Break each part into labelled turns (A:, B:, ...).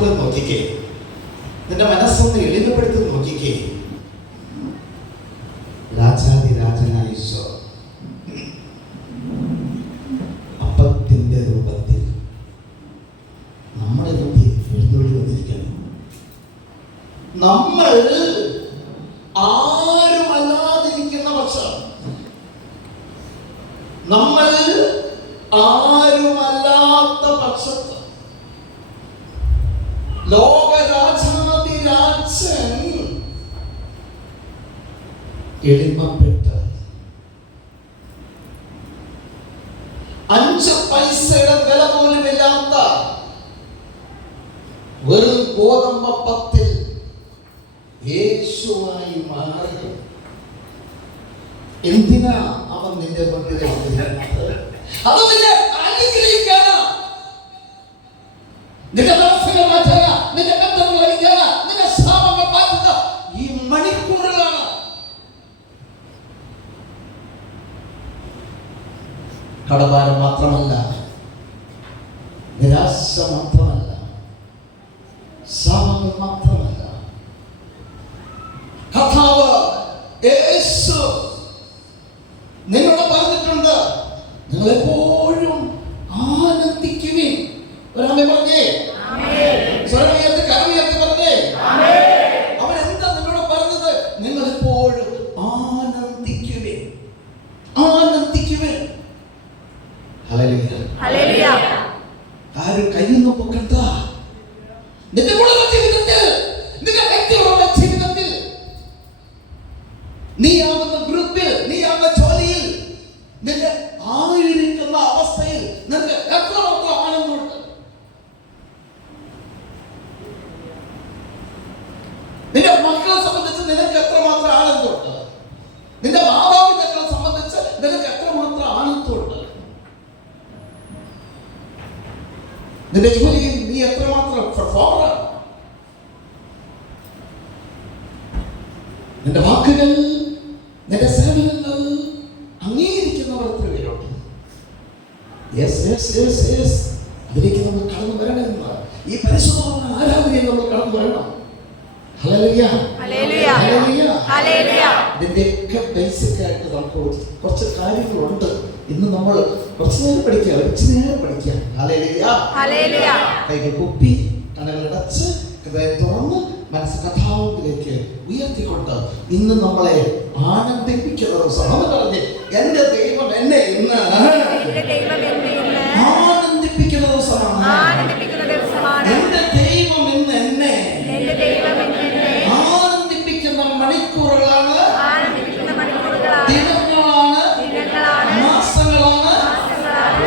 A: ധൈര്യപൂർവം നോക്കിക്കേ. നിന്റെ മനസ്സൊന്ന് എളിമപ്പെടുത്തി നോക്കിക്കേ. രാജാതി രാജനായ നമ്മൾ ആരുമല്ലാതിരിക്കുന്ന പക്ഷം നമ്മൾ ആരുമല്ലാത്ത പക്ഷത്ത് ലോകരാജാതിരാജൻ എളിമപ്പെട്ട് അഞ്ച് പൈസയുടെ വില പോലുമില്ലാത്ത വെറും ഗോതമ്പത്തിൽ യേശുവായി മാറി എന്തിനാ അവൻ നിന്റെ നിന്നെ അനുഗ്രഹിക്കാനാ. നിന്റെ കടഭാരം മാത്രമല്ല നിരാശ മാത്രമല്ല ശാപങ്ങൾ മാത്രമല്ല. കഥാവ് യേശു നിന്നോട് പറഞ്ഞിട്ടുണ്ട് നിങ്ങൾ എപ്പോഴും ആരും കയ്യൊന്നും പൊക്കണ്ട നിന്റെ കുടുംബ ജീവിതത്തിൽ നിന്റെ വ്യക്തിപരമായ ജീവിതത്തിൽ നീ ആവുന്ന ഗ്രൂപ്പിൽ നീ ആവുന്ന ജോലിയിൽ നിന്റെ ആയിരിക്കുന്ന അവസ്ഥയിൽ നിനക്ക് എത്രമാത്രം ആനന്ദമുണ്ട്? നിന്റെ മക്കളെ സംബന്ധിച്ച് നിനക്ക് എത്രമാത്രം ആനന്ദമുണ്ട് നിന്റെ മാതാപിതാക്കളെ സംബന്ധിച്ച് നിനക്ക് എത്രമാത്രം ആനന്ദമുണ്ട് നിന്റെ ജോലിയിൽ നീ എത്രമാത്രം പെർഫോമർ നിന്റെ വാക്കുകൾ നിന്റെ സേവനങ്ങൾ അംഗീകരിക്കുന്നവർ എത്ര പേരുണ്ട്? യെസ് യെസ് യെസ് യെസ് അതിലേക്ക് നമ്മൾ കടന്നു വരണമെന്ന് ഈ പരിശുദ്ധമായ ആരാധനയെ നമ്മൾ കടന്നു വരണം. ഇതിന്റെയൊക്കെ ബേസിക് ആയിട്ട് നമുക്ക് കുറച്ച് കാര്യങ്ങളുണ്ട്. ഇന്ന് നമ്മൾ കുറച്ച് നേരം പഠിക്കുക കുറച്ച് കൈകൾ കണ്ണുകളടച്ച് ഹൃദയം തുറന്ന് മനസ്സ് കഥാവിലേക്ക് ഉയർത്തിക്കൊണ്ട് ഇന്ന് നമ്മളെ ആനന്ദിപ്പിക്കുന്ന ഒരു സഹോദരൻ എന്റെ ദൈവം എന്നെ ഇന്ന്
B: എന്റെ ദൈവം എന്നെ ഇന്ന്
A: ആനന്ദിപ്പിക്കുന്ന ദിവസമാണ്
B: ആനന്ദിപ്പിക്കുന്ന ദിവസമാണ്
A: എന്റെ ദൈവം ഇന്ന് എന്നെ
B: എന്റെ ദൈവം ഇന്ന് എന്നെ
A: ആനന്ദിപ്പിക്കുന്ന മണിക്കൂറുകളാണ്
B: ആനന്ദിപ്പിക്കുന്ന മണിക്കൂറുകളാണ്
A: ദിനങ്ങളാണ്
B: ദിനങ്ങളാണ്
A: മാസങ്ങളാണ്
B: മാസങ്ങളാണ്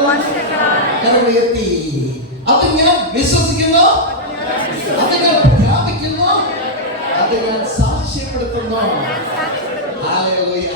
A: വർഷങ്ങളാണ് അത് ഞാൻ വിശ്വസിക്കുന്നു? അത് ഞാൻ പ്രഖ്യാപിക്കുന്നു? അത് ഞാൻ സാക്ഷ്യപ്പെടുത്തുന്നു. ഹല്ലേലൂയ.